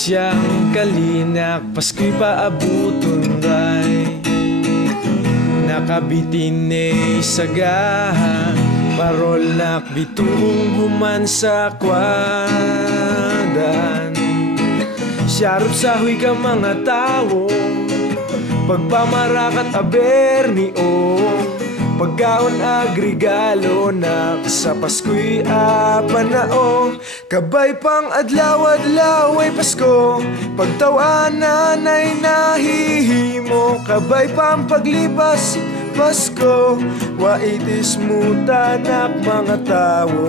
Siyang kalinak, Pasko'y paabuton ray. Nakabitin sagaha, parol nakbitong human sa kwadan. Siyarap sahoy ka mga tao, pagpamarakat aberniyo, pagkaon agrigalo na sa Pasko'y apanao. Kabay pang adlaw-adlaw ay Pasko, pagtawanan ay nahihimo. Kabay pang paglipas Pasko, waitis mutanak mga tao.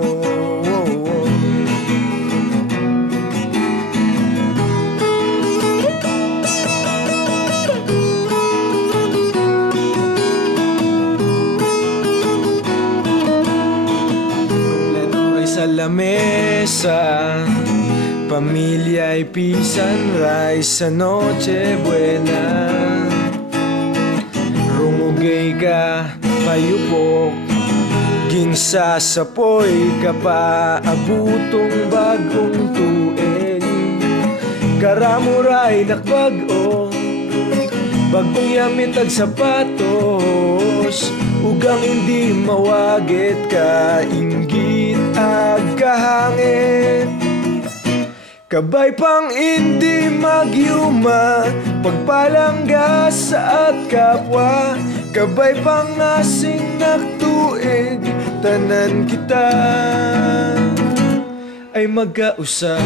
Sa lamesa, pamilya'y pisan rice sa Noche Buena. Rumugay ka, payupok, ginsa sa poy ka pa, abutong bagong tuig. Karamuray nakbag-o, bagong yamit ag sapatos, ugang hindi mawagit ka, inggit ag kahangit. Kabay pang hindi magyuma, pagpalangga sa at kapwa. Kabay pang asing nagtuig, tanan kita ay magkausa.